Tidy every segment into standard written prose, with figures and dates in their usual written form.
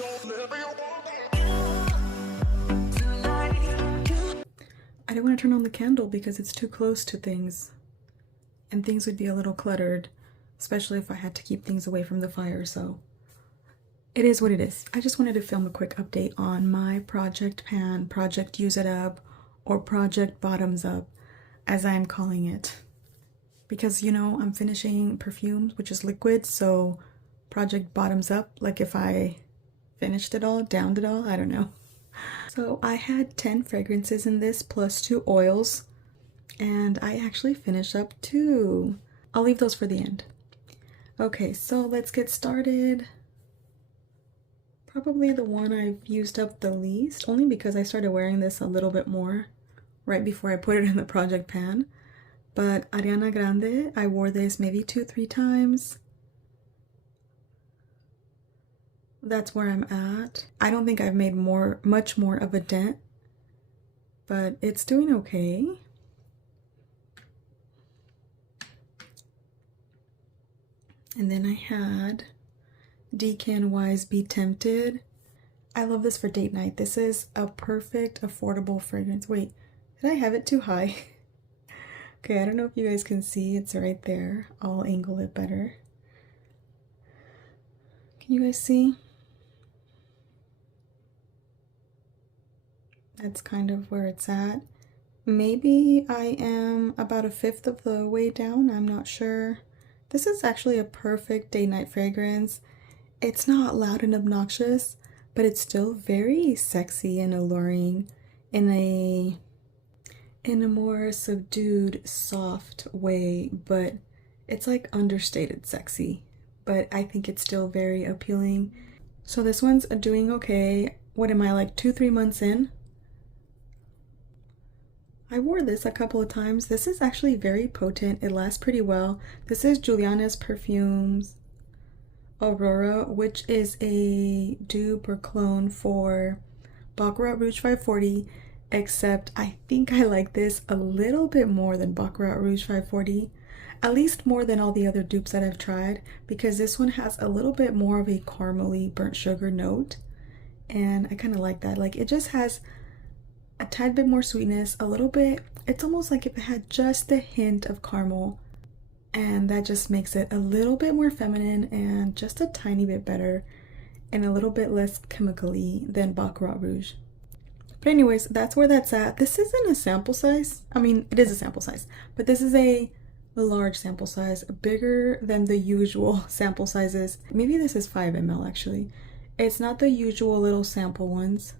I didn't want to turn on the candle because it's too close to things and things would be a little cluttered, especially if I had to keep things away from the fire, so it is what it is. I just wanted to film a quick update on my project pan, project use it up, or project bottoms up, as I'm calling it. Because, you know, I'm finishing perfumes, which is liquid, so project bottoms up, like if I finished it all, downed it all, I don't know. So I had 10 fragrances in this plus 2 oils, and I actually finished up 2. I'll leave those for the end. Okay, so let's get started. Probably the one I've used up the least, only because I started wearing this a little bit more right before I put it in the project pan. But Ariana Grande, I wore this maybe 2-3 times. That's where I'm at. I don't think I've made much more of a dent, but it's doing okay. And then I had DKNY's Be Tempted. I love this for date night. This is a perfect, affordable fragrance. Wait, did I have it too high? Okay, I don't know if you guys can see. It's right there. I'll angle it better. Can you guys see? That's kind of where it's at. Maybe I am about 1/5 of the way down. I'm not sure. This is actually a perfect date night fragrance. It's not loud and obnoxious, but it's still very sexy and alluring in a more subdued, soft way, but it's like understated sexy, but I think it's still very appealing. So this one's doing okay. What am I, like 2-3 months in? I wore this a couple of times. This is actually very potent. It lasts pretty well. This is Juliana's Perfumes Aurora, which is a dupe or clone for Baccarat Rouge 540, except I think I like this a little bit more than Baccarat Rouge 540, at least more than all the other dupes that I've tried, because this one has a little bit more of a caramely burnt sugar note, and I kind of like that. Like, it just has a tad bit more sweetness, a little bit, it's almost like if it had just a hint of caramel, and that just makes it a little bit more feminine and just a tiny bit better and a little bit less chemically than Baccarat Rouge. But anyways, that's where that's at. This isn't a sample size. I mean, it is a sample size, but this is a large sample size, bigger than the usual sample sizes. Maybe this is 5 ml actually. It's not the usual little sample ones.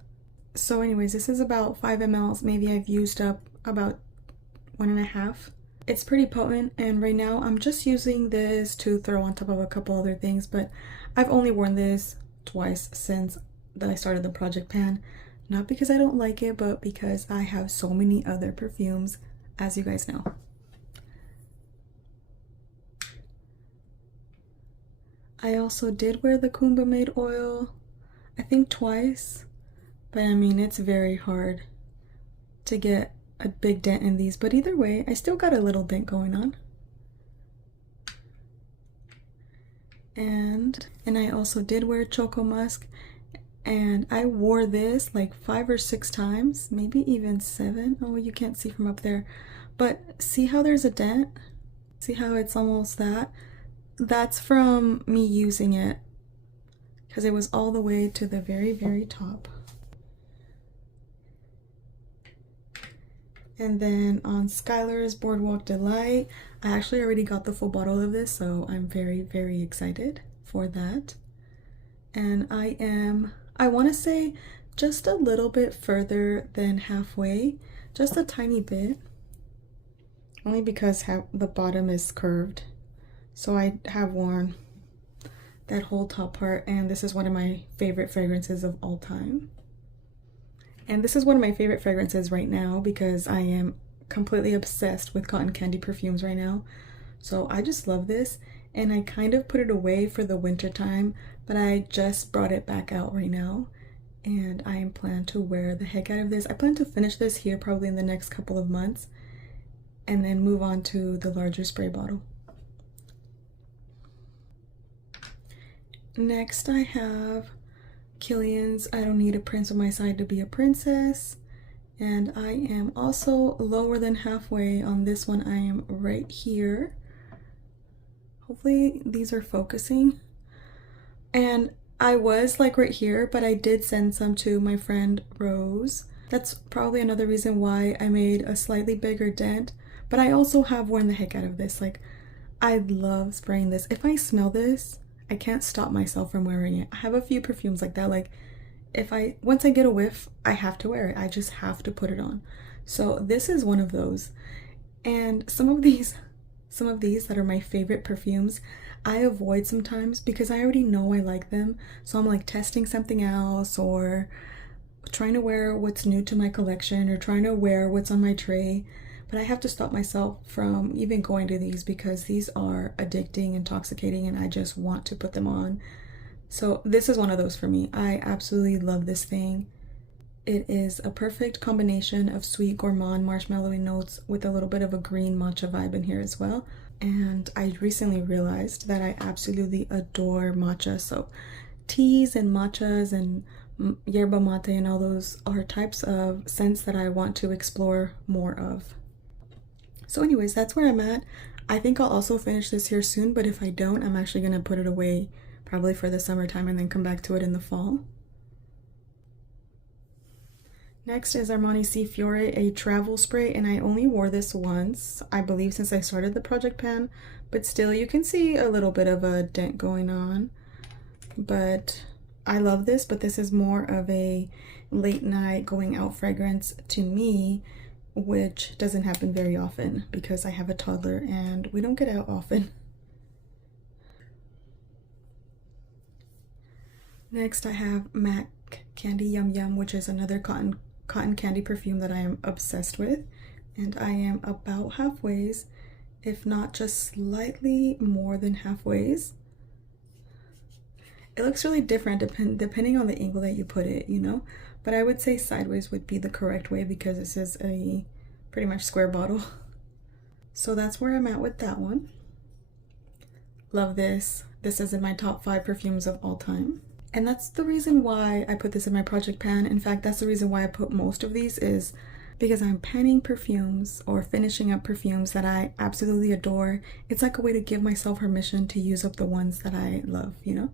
So anyways, this is about 5 mls. Maybe I've used up about 1.5. It's pretty potent, and right now I'm just using this to throw on top of a couple other things, but I've only worn this twice since I started the project pan. Not because I don't like it, but because I have so many other perfumes, as you guys know. I also did wear the Kumba Made oil, I think twice. But I mean, it's very hard to get a big dent in these. But either way, I still got a little dent going on. And I also did wear Choco Musk. And I wore this like 5 or 6 times. Maybe even 7. Oh, you can't see from up there. But see how there's a dent? See how it's almost that? That's from me using it. Because it was all the way to the very, very top. And then on Skylar's Boardwalk Delight, I actually already got the full bottle of this, so I'm very, very excited for that. And I want to say just a little bit further than halfway, just a tiny bit, only because the bottom is curved. So I have worn that whole top part, and this is one of my favorite fragrances of all time. And this is one of my favorite fragrances right now because I am completely obsessed with cotton candy perfumes right now. So I just love this, and I kind of put it away for the winter time, but I just brought it back out right now, and I plan to wear the heck out of this. I plan to finish this here probably in the next couple of months and then move on to the larger spray bottle. Next I have Killian's I Don't Need a Prince on My Side to Be a Princess. And I am also lower than halfway on this one. I am right here. Hopefully these are focusing. And I was like right here, but I did send some to my friend Rose. That's probably another reason why I made a slightly bigger dent. But I also have worn the heck out of this. Like, I love spraying this. If I smell this, I can't stop myself from wearing it. I have a few perfumes like that. Like, once I get a whiff, I have to wear it. I just have to put it on. So this is one of those. And some of these that are my favorite perfumes, I avoid sometimes because I already know I like them. So I'm like testing something else, or trying to wear what's new to my collection, or trying to wear what's on my tray. But I have to stop myself from even going to these because these are addicting, intoxicating, and I just want to put them on. So this is one of those for me. I absolutely love this thing. It is a perfect combination of sweet gourmand marshmallowy notes with a little bit of a green matcha vibe in here as well. And I recently realized that I absolutely adore matcha. So teas and matchas and yerba mate and all those are types of scents that I want to explore more of. So anyways, that's where I'm at. I think I'll also finish this here soon, but if I don't, I'm actually gonna put it away probably for the summertime and then come back to it in the fall. Next is Armani Sea Fiore, a travel spray, and I only wore this once, I believe, since I started the project pan, but still you can see a little bit of a dent going on. But I love this, but this is more of a late night going out fragrance to me, which doesn't happen very often because I have a toddler and we don't get out often. Next I have MAC Candy Yum Yum, which is another cotton candy perfume that I am obsessed with, and I am about halfways, if not just slightly more than halfways. It looks really different depending on the angle that you put it, you know, but I would say sideways would be the correct way because this is a pretty much square bottle. So that's where I'm at with that one. Love this. This is in my top 5 perfumes of all time. And that's the reason why I put this in my project pan. In fact, that's the reason why I put most of these, is because I'm panning perfumes or finishing up perfumes that I absolutely adore. It's like a way to give myself permission to use up the ones that I love, you know?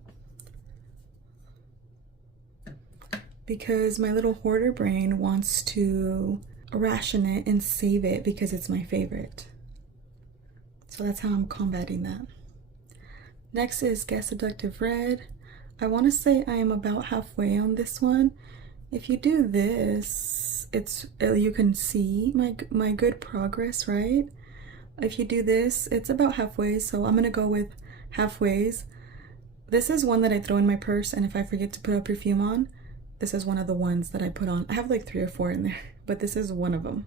Because my little hoarder brain wants to ration it and save it because it's my favorite. So that's how I'm combating that. Next is Guess Seductive Red. I want to say I am about halfway on this one. If you do this, you can see my good progress, right? If you do this, it's about halfway, so I'm gonna go with halfways. This is one that I throw in my purse, and if I forget to put a perfume on, this is one of the ones that I put on. I have like 3 or 4 in there, but this is one of them.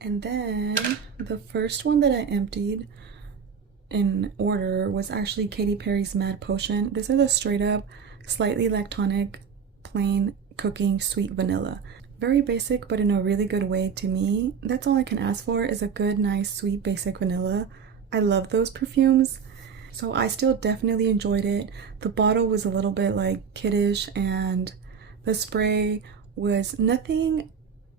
And then the first one that I emptied in order was actually Katy Perry's Mad Potion. This is a straight up, slightly lactonic, plain cooking sweet vanilla. Very basic, but in a really good way to me. That's all I can ask for, is a good, nice, sweet, basic vanilla. I love those perfumes. So I still definitely enjoyed it. The bottle was a little bit like kiddish, and the spray was nothing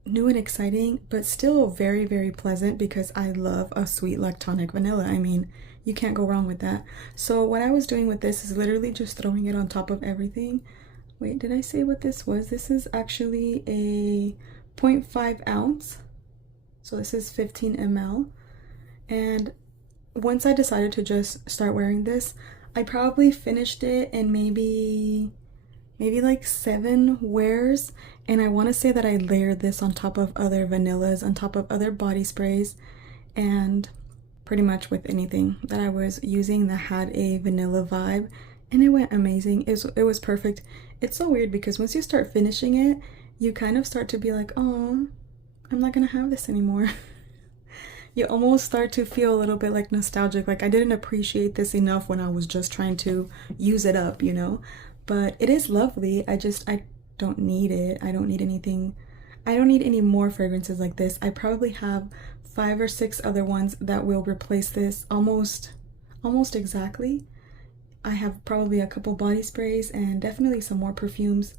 new and exciting, but still very, very pleasant because I love a sweet lactonic vanilla. I mean, you can't go wrong with that. So what I was doing with this is literally just throwing it on top of everything. Wait, did I say what this was? This is actually a 0.5 ounce. So this is 15 ml. And once I decided to just start wearing this, I probably finished it in maybe like 7 wears. And I want to say that I layered this on top of other vanillas, on top of other body sprays, and pretty much with anything that I was using that had a vanilla vibe, and it went amazing. It was perfect. It's so weird because once you start finishing it, you kind of start to be like, oh, I'm not gonna have this anymore. You almost start to feel a little bit like nostalgic, like I didn't appreciate this enough when I was just trying to use it up, you know? But it is lovely. I don't need it. I don't need anything. I don't need any more fragrances like this. I probably have 5 or 6 other ones that will replace this almost exactly. I have probably a couple body sprays and definitely some more perfumes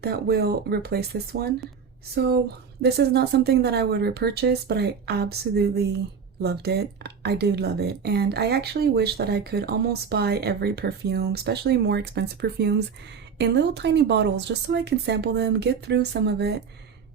that will replace this one. So this is not something that I would repurchase, but I absolutely loved it. I did love it. And I actually wish that I could almost buy every perfume, especially more expensive perfumes, in little tiny bottles just so I can sample them, get through some of it,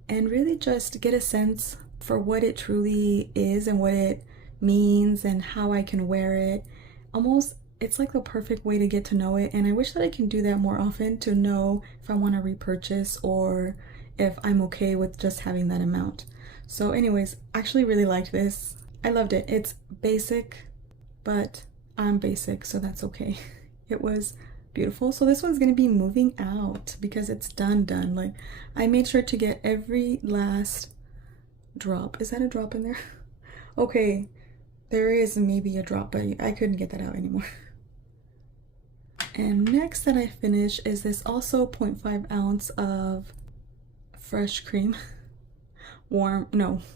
and really just get a sense for what it truly is and what it means and how I can wear it. Almost, it's like the perfect way to get to know it, and I wish that I can do that more often to know if I want to repurchase or if I'm okay with just having that amount. So anyways, I actually really liked this. I loved it. It's basic, but I'm basic, so that's okay. It was beautiful. So this one's gonna be moving out because it's done. Like, I made sure to get every last drop. Is that a drop in there? Okay, there is maybe a drop, but I couldn't get that out anymore. And next that I finish is this also 0.5 ounce of fresh cream.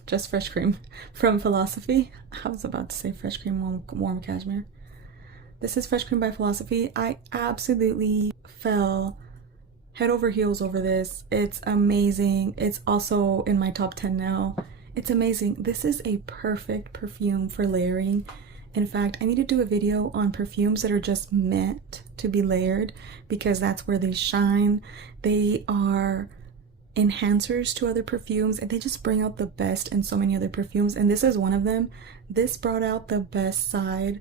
Just fresh cream from Philosophy. I was about to say fresh cream warm cashmere. This is fresh cream by Philosophy. I absolutely fell head over heels over this. It's amazing. It's also in my top 10 now. It's amazing. This is a perfect perfume for layering. In fact, I need to do a video on perfumes that are just meant to be layered because that's where they shine. They are enhancers to other perfumes and they just bring out the best in so many other perfumes, and this is one of them. This brought out the best side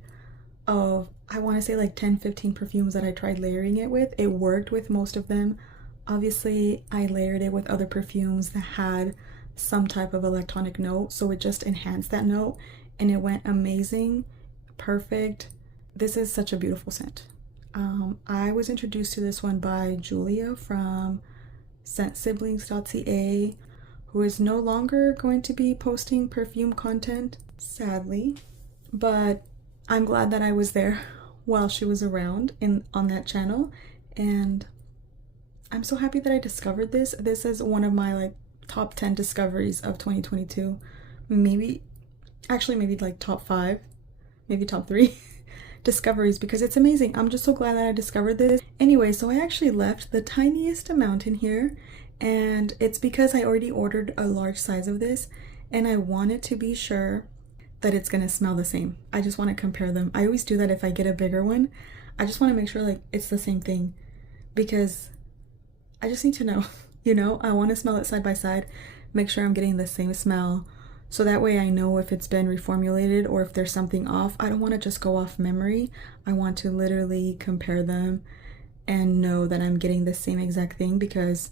of, I want to say, like 10-15 perfumes that I tried layering it with. It worked with most of them. Obviously I layered it with other perfumes that had some type of electronic note, so it just enhanced that note and it went amazing, perfect. This is such a beautiful scent. I was introduced to this one by Julia from scentsiblings.ca, who is no longer going to be posting perfume content, sadly, but I'm glad that I was there while she was around on that channel, and I'm so happy that I discovered this. This is one of my like top 10 discoveries of 2022. Maybe like top 5, maybe top 3 discoveries, because it's amazing. I'm just so glad that I discovered this. Anyway, so I actually left the tiniest amount in here, and it's because I already ordered a large size of this and I wanted to be sure that it's gonna smell the same. I just want to compare them. I always do that if I get a bigger one. I just want to make sure like it's the same thing because I just need to know, you know, I want to smell it side by side, make sure I'm getting the same smell. So that way I know if it's been reformulated or if there's something off. I don't want to just go off memory. I want to literally compare them and know that I'm getting the same exact thing, because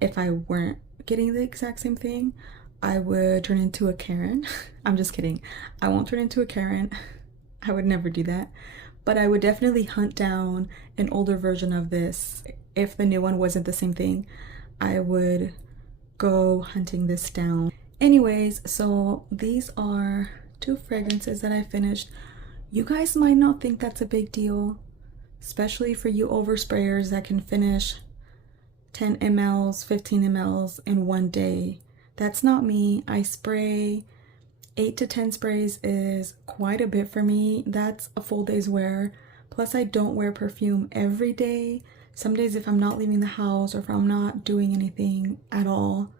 if I weren't getting the exact same thing, I would turn into a Karen. I'm just kidding. I won't turn into a Karen. I would never do that. But I would definitely hunt down an older version of this. If the new one wasn't the same thing, I would go hunting this down. Anyways, so these are 2 fragrances that I finished. You guys might not think that's a big deal, especially for you oversprayers that can finish 10 mls, 15 mls in one day. That's not me. I spray 8 to 10 sprays is quite a bit for me. That's a full day's wear. Plus I don't wear perfume every day. Some days if I'm not leaving the house or if I'm not doing anything at all,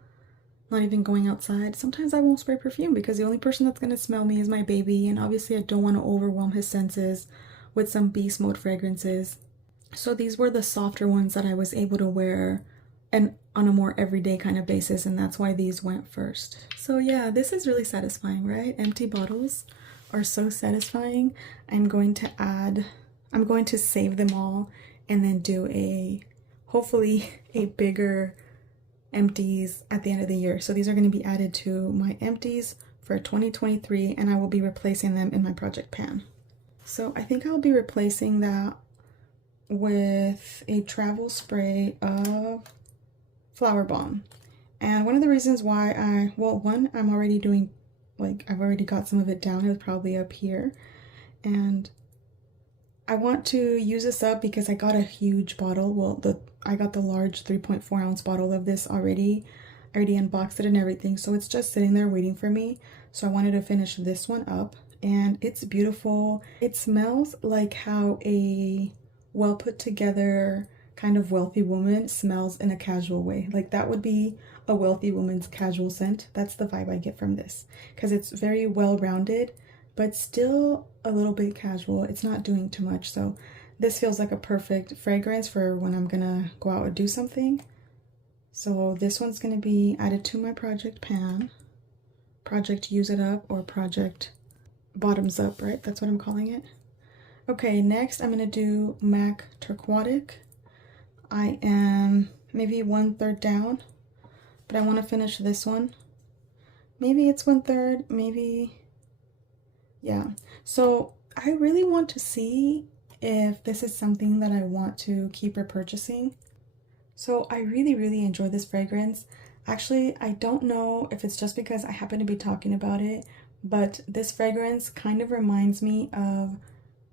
not even going outside, sometimes I won't spray perfume because the only person that's gonna smell me is my baby, and obviously I don't want to overwhelm his senses with some beast mode fragrances. So these were the softer ones that I was able to wear and on a more everyday kind of basis, and that's why these went first. So yeah, this is really satisfying, right? Empty bottles are so satisfying. I'm going to save them all and then do hopefully a bigger empties at the end of the year. So these are going to be added to my empties for 2023, and I will be replacing them in my project pan. So I think I'll be replacing that with a travel spray of Flower Bomb. And one of the reasons why I'm already doing, like, I've already got some of it down. It was probably up here, and I want to use this up because I got a huge bottle. I got the large 3.4 ounce bottle of this already. I already unboxed it and everything, so it's just sitting there waiting for me. So I wanted to finish this one up, and it's beautiful. It smells like how a well put together kind of wealthy woman smells in a casual way. Like that would be a wealthy woman's casual scent. That's the vibe I get from this, because it's very well rounded but still a little bit casual. It's not doing too much, so this feels like a perfect fragrance for when I'm gonna go out and do something. So this one's gonna be added to my project pan. Project Use It Up, or Project Bottoms Up, right? That's what I'm calling it. Okay, next I'm gonna do MAC Turquoise. I am maybe 1/3 down, but I want to finish this one. Maybe it's 1/3, maybe, yeah. So I really want to see if this is something that I want to keep repurchasing. So I really enjoy this fragrance. Actually, I don't know if it's just because I happen to be talking about it, but this fragrance kind of reminds me of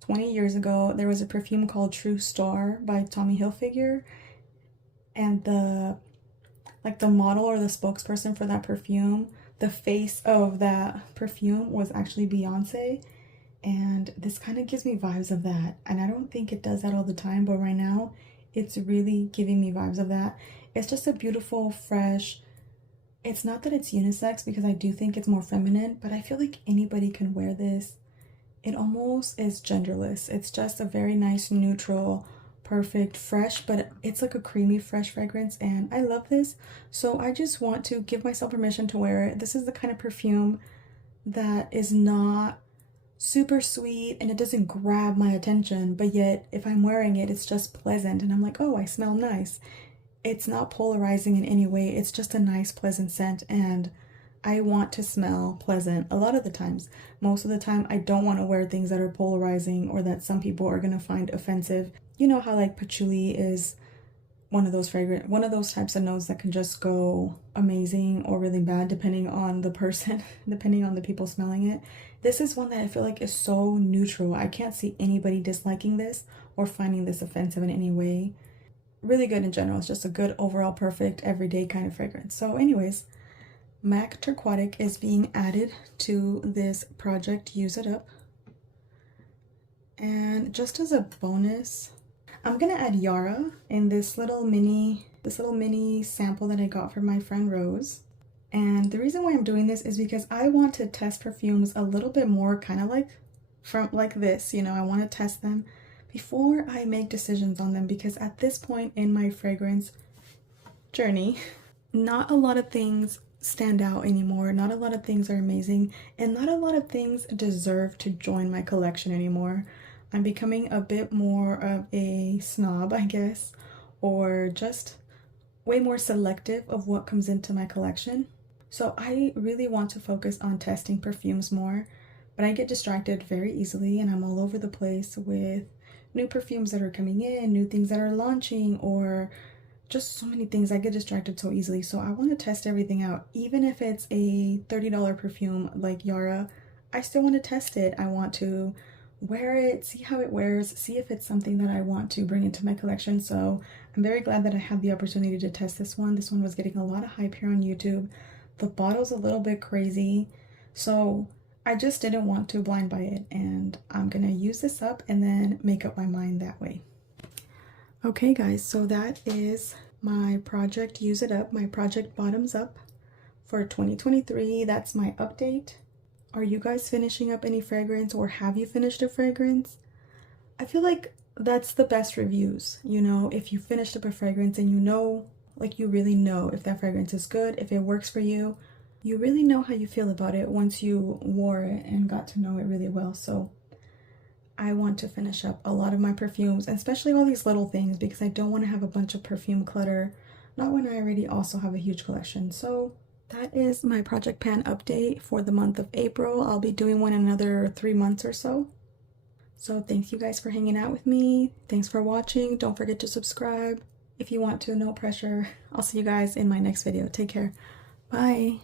20 years ago. There was a perfume called True Star by Tommy Hilfiger, and the model or the spokesperson for that perfume, the face of that perfume was actually Beyonce. And this kind of gives me vibes of that. And I don't think it does that all the time, but right now it's really giving me vibes of that. It's just a beautiful, fresh, it's not that it's unisex, because I do think it's more feminine, but I feel like anybody can wear this. It almost is genderless. It's just a very nice, neutral, perfect, fresh, but it's like a creamy, fresh fragrance, and I love this. So I just want to give myself permission to wear it. This is the kind of perfume that is not super sweet and it doesn't grab my attention, but yet if I'm wearing it, it's just pleasant and I'm like, oh, I smell nice. It's not polarizing in any way. It's just a nice, pleasant scent, and I want to smell pleasant a lot of the times. Most of the time, I don't want to wear things that are polarizing or that some people are going to find offensive. You know how like patchouli is one of those types of notes that can just go amazing or really bad depending on the person, depending on the people smelling it. This is one that I feel like is so neutral. I can't see anybody disliking this or finding this offensive in any way. Really good in general. It's just a good overall perfect everyday kind of fragrance. So anyways, MAC Turquoise is being added to this Project Use It Up. And just as a bonus, I'm gonna add Yara in this little mini sample that I got from my friend Rose. And the reason why I'm doing this is because I want to test perfumes a little bit more, kind of like this, you know, I want to test them before I make decisions on them, because at this point in my fragrance journey, not a lot of things stand out anymore. Not a lot of things are amazing, and not a lot of things deserve to join my collection anymore. I'm becoming a bit more of a snob, I guess, or just way more selective of what comes into my collection. So I really want to focus on testing perfumes more, but I get distracted very easily, and I'm all over the place with new perfumes that are coming in, new things that are launching, or just so many things. I get distracted so easily. So I want to test everything out. Even if it's a $30 perfume like Yara, I still want to test it. I want to wear it, see how it wears, see if it's something that I want to bring into my collection. So I'm very glad that I had the opportunity to test this one. This one was getting a lot of hype here on YouTube. The bottle's a little bit crazy, so I just didn't want to blind buy it, and I'm gonna use this up and then make up my mind that way. Okay guys, so that is my Project Use It Up, my Project Bottoms Up for 2023. That's my update. Are you guys finishing up any fragrance, or have you finished a fragrance? I feel like that's the best reviews, you know, if you finished up a fragrance and you know, like you really know if that fragrance is good, if it works for you. You really know how you feel about it once you wore it and got to know it really well. So I want to finish up a lot of my perfumes, and especially all these little things, because I don't want to have a bunch of perfume clutter, not when I already also have a huge collection. So that is my Project Pan update for the month of April. I'll be doing one in another 3 months or so. So thank you guys for hanging out with me. Thanks for watching. Don't forget to subscribe if you want to, no pressure. I'll see you guys in my next video. Take care. Bye.